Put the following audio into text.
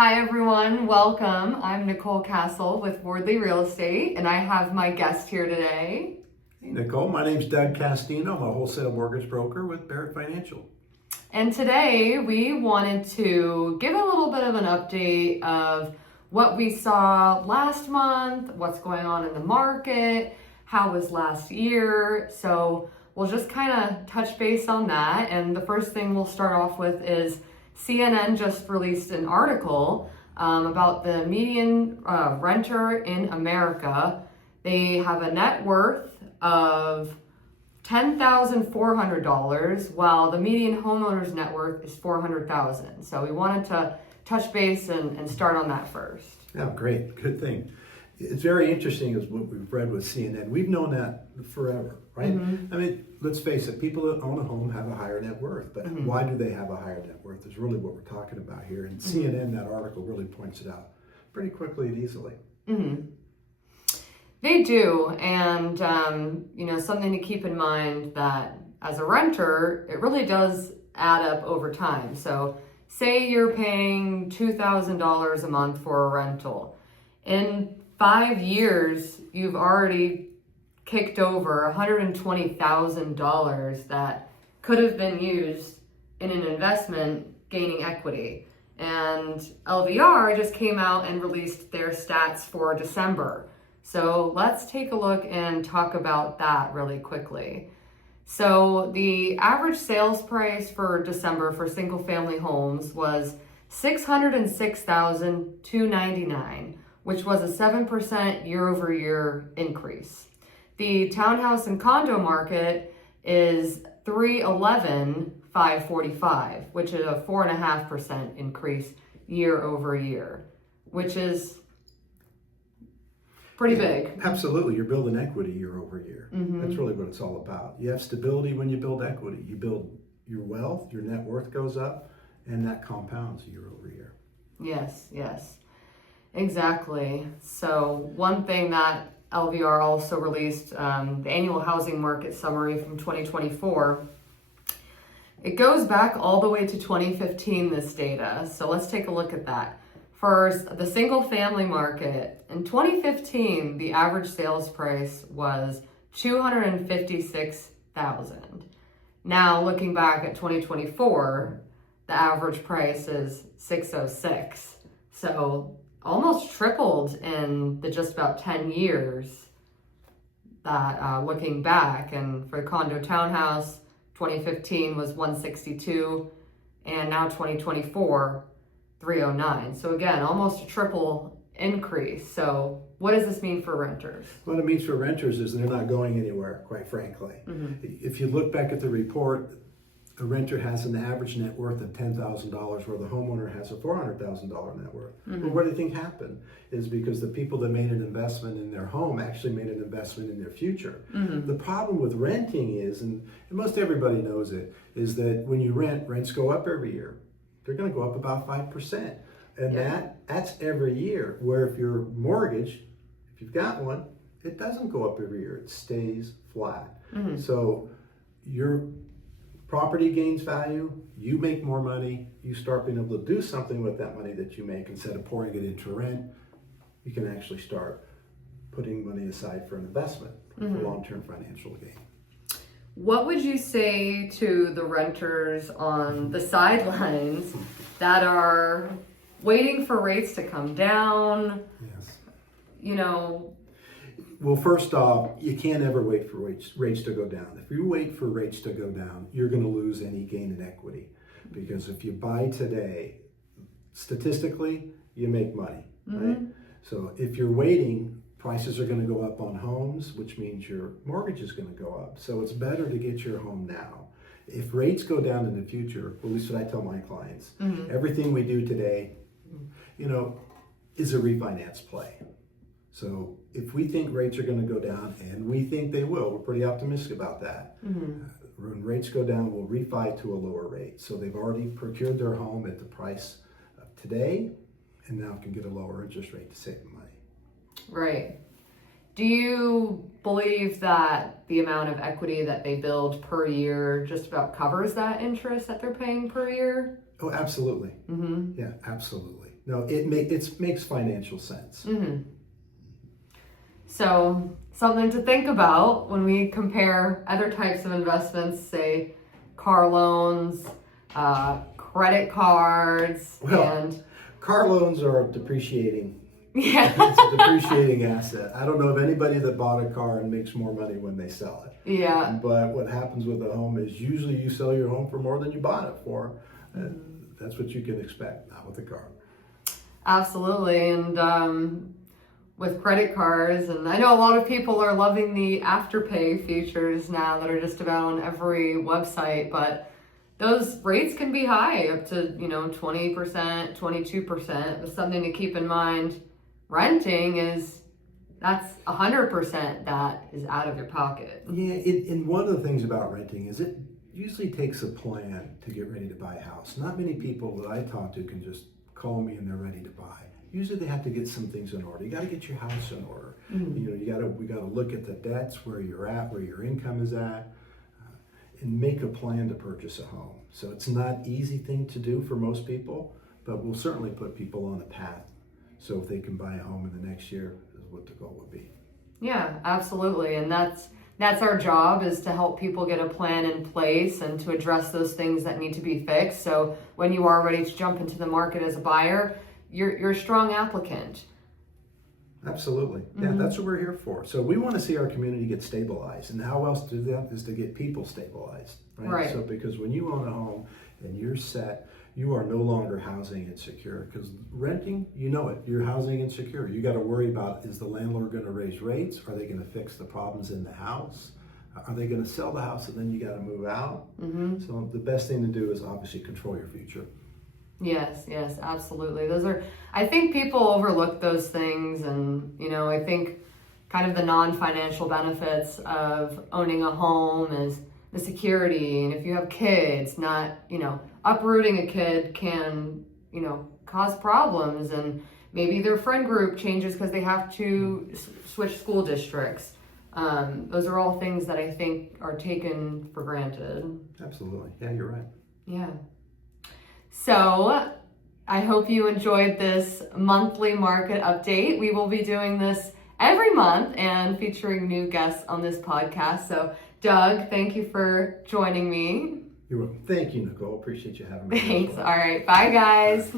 Hi everyone, welcome. I'm Nicole Castle with Wardley Real Estate, and I have my guest here today. Hey Nicole, my name's Doug Castino. I'm a wholesale mortgage broker with Barrett Financial. And today we wanted to give a little bit of an update of what we saw last month, what's going on in the market, how was last year. So we'll just kind of touch base on that. And the first thing we'll start off with is CNN just released an article about the median renter in America. They have a net worth of $10,400, while the median homeowner's net worth is $400,000. So we wanted to touch base and start on that first. Yeah, great, good thing. It's very interesting is what we've read with CNN. We've known that forever, right? Mm-hmm. I mean, let's face it, people that own a home have a higher net worth, but why do they have a higher net worth is really what we're talking about here. And CNN, that article really points it out pretty quickly and easily. Mm-hmm. They do, and something to keep in mind that as a renter, it really does add up over time. So say you're paying $2,000 a month for a rental. In 5 years, you've already kicked over $120,000 that could have been used in an investment gaining equity. And LVR just came out and released their stats for December. So let's take a look and talk about that really quickly. So the average sales price for December for single family homes was $606,299, which was a 7% year over year increase. The townhouse and condo market is $311,545, which is a 4.5% increase year over year, which is pretty big. Absolutely, you're building equity year over year. That's really what it's all about. You have stability when you build equity. You build your wealth, your net worth goes up, and that compounds year over year. Yes, exactly. So one thing that LVR also released, the annual housing market summary from 2024, it goes back all the way to 2015, this data. So let's take a look at that. First, the single family market. In 2015, the average sales price was $256,000. Now, looking back at 2024, the average price is $606,000. So almost tripled in the just about 10 years that looking back. And for the condo townhouse, 2015 was $162,000, and now 2024, $309,000. So again, almost a triple increase. So what does this mean for renters? What it means for renters is they're not going anywhere, quite frankly. If you look back at the report, a renter has an average net worth of $10,000 where the homeowner has a $400,000 net worth. But what do you think happened is because the people that made an investment in their home actually made an investment in their future. The problem with renting is, and most everybody knows it, is that when you rent, rents go up every year. They're going to go up about 5%. And that's every year. Where if your mortgage, if you've got one, it doesn't go up every year. It stays flat. So your property gains value, you make more money, you start being able to do something with that money that you make instead of pouring it into rent. You can actually start putting money aside for an investment for long-term financial gain. What would you say to the renters on the sidelines that are waiting for rates to come down? Yes. Well, first off, you can't ever wait for rates to go down. If you wait for rates to go down, you're going to lose any gain in equity. Because if you buy today, statistically, you make money, right? So if you're waiting, prices are going to go up on homes, which means your mortgage is going to go up. So it's better to get your home now. If rates go down in the future, at least what I tell my clients, everything we do today, is a refinance play. So if we think rates are going to go down, and we think they will, we're pretty optimistic about that. When rates go down, we'll refi to a lower rate. So they've already procured their home at the price of today, and now can get a lower interest rate to save money. Right. Do you believe that the amount of equity that they build per year just about covers that interest that they're paying per year? Oh, absolutely. Mm-hmm. Yeah, absolutely. No, it makes financial sense. Mm-hmm. So something to think about when we compare other types of investments, say car loans, credit cards, Well, and car loans are depreciating. yeah, It's a depreciating asset. I don't know of anybody that bought a car and makes more money when they sell it. yeah, But what happens with a home is usually you sell your home for more than you bought it for. That's what you can expect, not with a car. absolutely. And with credit cards, and I know a lot of people are loving the afterpay features now that are just about on every website, but those rates can be high, up to 20%, 22%. But something to keep in mind, renting is that's 100% that is out of your pocket. Yeah, and one of the things about renting is it usually takes a plan to get ready to buy a house. Not many people that I talk to can just call me and they're ready to buy. Usually they have to get some things in order. You got to get your house in order. Mm-hmm. We got to look at the debts, where you're at, where your income is at, and make a plan to purchase a home. So it's not an easy thing to do for most people, but we'll certainly put people on a path. So if they can buy a home in the next year, is what the goal would be. Yeah, absolutely. And that's our job, is to help people get a plan in place and to address those things that need to be fixed. So when you are ready to jump into the market as a buyer, you're a strong applicant. Absolutely. Yeah, that's what we're here for. So we want to see our community get stabilized. And how else to do that is to get people stabilized. Right. So because when you own a home and you're set, you are no longer housing insecure. Because renting, you're housing insecure. You got to worry about, is the landlord going to raise rates? Are they going to fix the problems in the house? Are they going to sell the house and then you got to move out? Mm-hmm. So the best thing to do is obviously control your future. Yes, absolutely. I think people overlook those things, and I think kind of the non-financial benefits of owning a home is the security, and if you have kids, not, uprooting a kid can, cause problems, and maybe their friend group changes because they have to switch school districts. Those are all things that I think are taken for granted. Absolutely. Yeah, you're right. Yeah. So I hope you enjoyed this monthly market update. We will be doing this every month and featuring new guests on this podcast. So Doug, thank you for joining me. You're welcome. Thank you, Nicole. Appreciate you having me. Thanks. All right. Bye, guys.